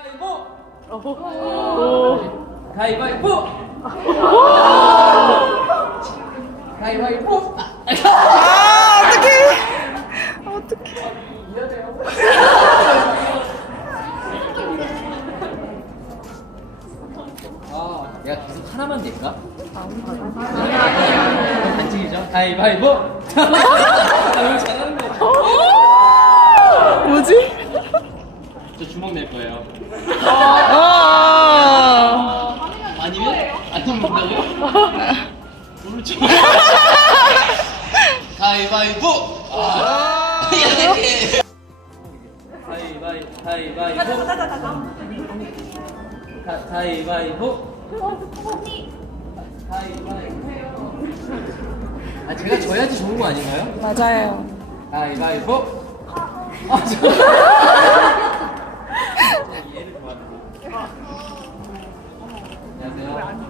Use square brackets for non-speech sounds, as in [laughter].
가위바위보. 오. 가위바위보. 가위바위보. 아, 어떡해. 어떡해. 아, 내가 계속 하나만 낼까? 반칙이죠. 가위바위보. [laughs] 아, 이거 잘하는 거 같아. 뭐지? 저 주먹 낼 거예요. 아. 아니면 안 먹는다고요? 모르죠. [laughs] 가위바위보. 아, 이렇게. 가위바위 가위바위보. 가, 가위바위보. 가위바위보. 아 제가 져야지 좋은 거 아닌가요? 맞아요. 가위바위보. [laughs] 아, 저... And they.